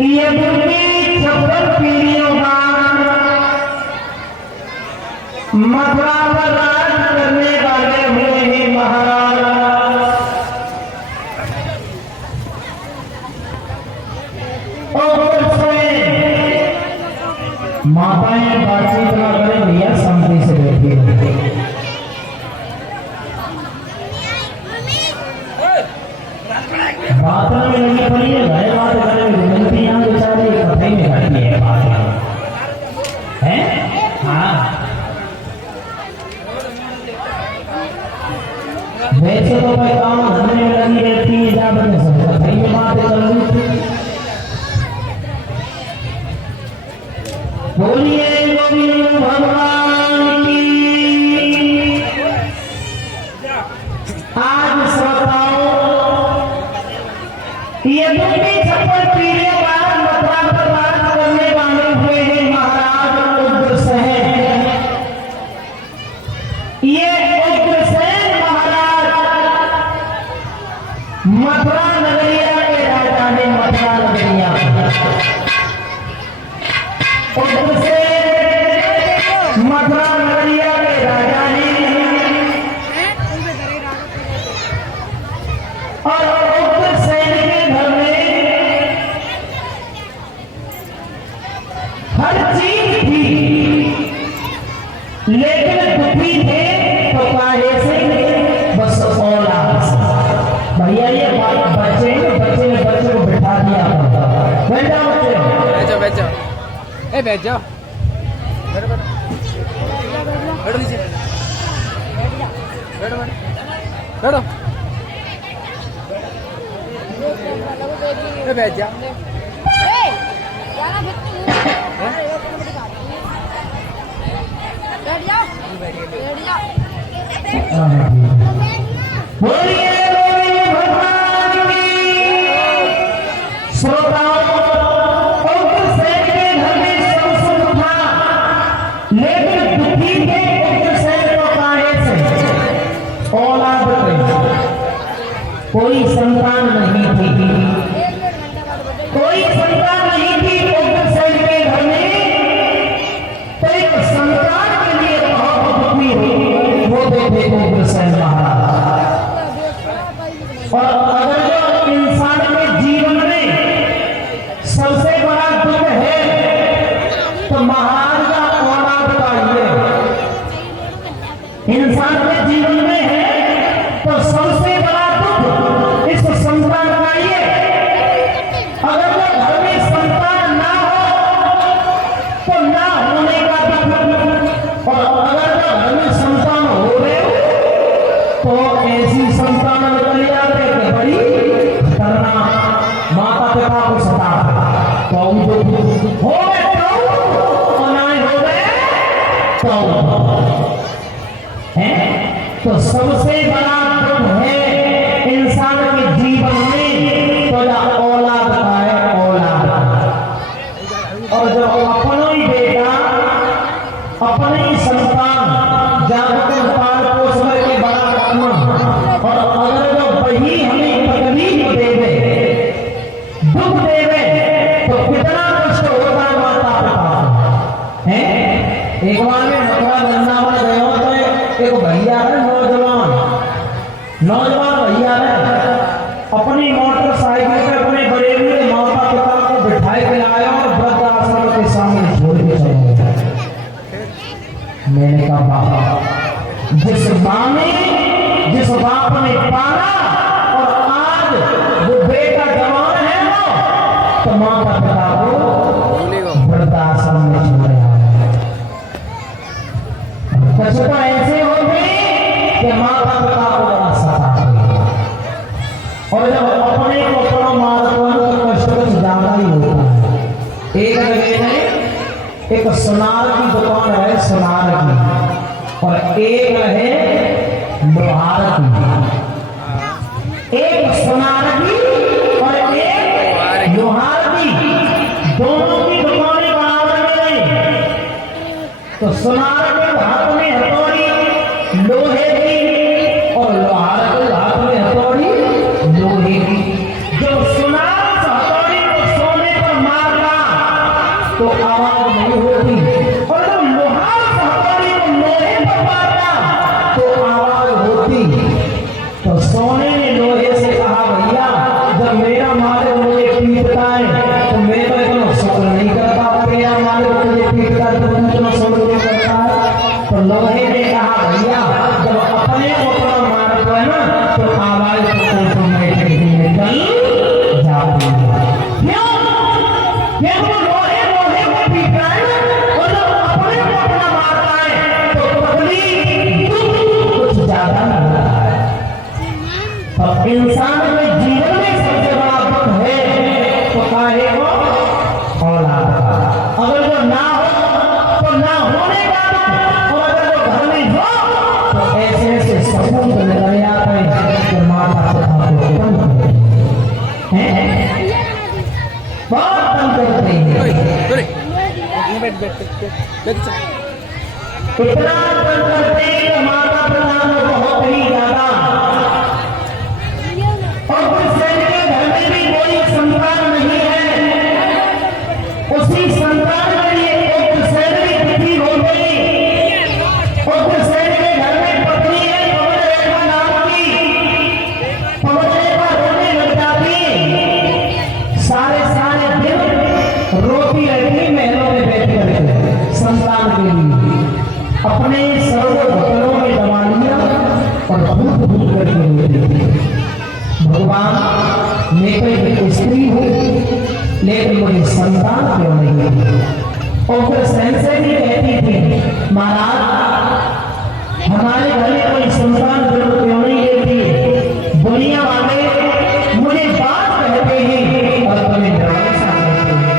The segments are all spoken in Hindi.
ये बुद्धि छप्पन पीढ़ियों का मथुरा पर राज करने वाले हुए हैं महाराज। और माताएं बातचीत ना करें भैया, शांति से बैठिए। बात में लगी पड़ी है, घर बात करें विनती यहाँ बेचारे कथाई में घटती है बात है। हाँ वैसे तो मैं काम धंधे में लगी रहती है, जा बने सब कथाई में बातें कर रही थी। बोलिए गोविंद भगवान की। आज श्रोताओं ये बुद्धि छप्पन पीढ़ियों बाद मथुरा पर राज करने वाले हुए हैं महाराज उग्रसेन। ये उग्रसेन महाराज मथुरा नगरिया के राजा ने। मथुरा नगरिया उग्रसेन मथुरा नगरिया के राजा ने। और उग्रसेन के घर में हर चीज थी, लेकिन दुखी थे तो काहे से? बस औलाद से। भैया ये बच्चे को बिठा दिया। बैठ जाओ बच्चे, बैठ जाओ, ए बैठ जाओ, बैठो नीचे, बैठो बैठो, ए बैठ जाओ, बोलिए गोविंद भगवान की। श्रोताओं उग्रसेन के घर में सब सुख था, लेकिन दुखी थे उग्रसेन को काहे से? औलाद नहीं, कोई संतान नहीं थी, कोई संतान नहीं थी उग्रसेन के घर में। तो एक संतान के लिए बहुत दुखी हो थे उग्रसेन महाराज। और अगर जो इंसान के जीवन में सबसे बड़ा दुख है तो महाराज का औलाद चाहिए। इंसान के जीवन में है तो सबसे बड़ा दुख इस संतान का ही है। अगर जो घर में संतान ना हो तो ना होने का दुख, और अगर जो घर में संतान हो रहे हो तो ऐसी संतान निकल जाते कि बड़ी खतरनाक माता पिता को सता तो हो गए और ना हो गए तो सबसे बड़ा दुख है इंसान के जीवन में तो औलाद का है, औलाद। और जब अपना ही बेटा अपने ही संतान जाकर पाल पोस करके बड़ा करना, और अगर जो वही हमें तकलीफ देवे दुख देवे तो कितना कष्ट होता है माता पिता है। एक बार में मथुरा वृंदावन गए हो तो एक भैया है, नौजवान भैया है, अपनी मोटरसाइकिल पे अपने बड़े बूढ़े माता पिता को बिठाए के लाया और वृद्ध आश्रम के सामने छोड़ के चले गए। मैंने कहा बाबा, जिस बाप ने पाला और आज वो बेटा जवान है वो, तो माता पिता को वृद्धाश्रम में छोड़ आया। कुछ तो ऐसे हो गए कि माता पिता को बड़ा सताते, और जब अपने को अपना मारते हैं तो कष्ट कुछ ज्यादा ही होता है। एक जगह में एक सुनार की दुकान है, सुनार की, और एक है लोहार की। एक सुनार की और एक लोहार की, दोनों की दुकानें बराबर में नहीं। तो सुनार के हाथ में हथौड़ी लोहे की और लोहार के हाथ में हथौड़ी लोहे की। जो सुनार हथौड़ी को सोने पर मार काहे को औलाद का। अगर जो ना हो तो ना होने का, और अगर जो घर में हो तो ऐसे ऐसे सपूत लगाए आते हैं कि माता पिता को तंग करते हैं, बहुत तंग करते हैं। बैठ बैठ इतना तंग करते हैं कि माता पिता को बहुत ही ज्यादा। और जिस के घर में भी कोई संतान नहीं है, उसी संतान के लिए एक दूसरे तिथि हो गई, और दूसरे के घर में पत्नी है पवन रेखा नाम की, पवन रेखा रोने लग जाती, सारे सारे दिन रोती रहती महलों में बैठ करके संतान के लिए, अपने सर्व घटनों में दबा लिया और भूत भूत करके रोती थी। भगवान मैं तो एक स्त्री हूँ, लेकिन मुझे संतान क्यों नहीं? और फिर सहसे भी कहती थी, महाराज हमारे घर में कोई संतान जरूर क्यों नहीं देती? दुनिया वाले मुझे बात कहते हैं और तुम्हें डराने सा कहते हैं।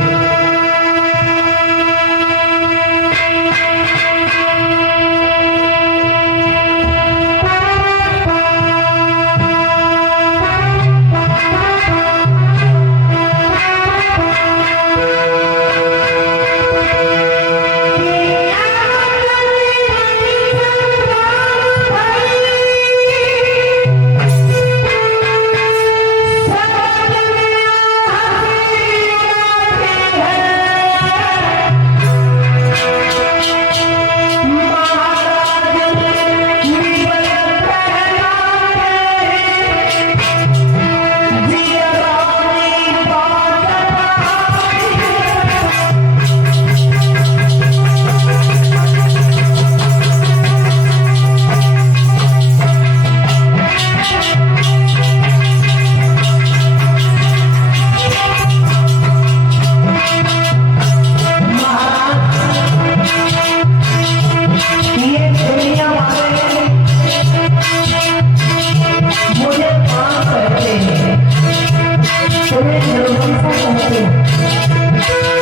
मुझे काम करते हैं, तुम्हें निर्वंशा कहते हैं।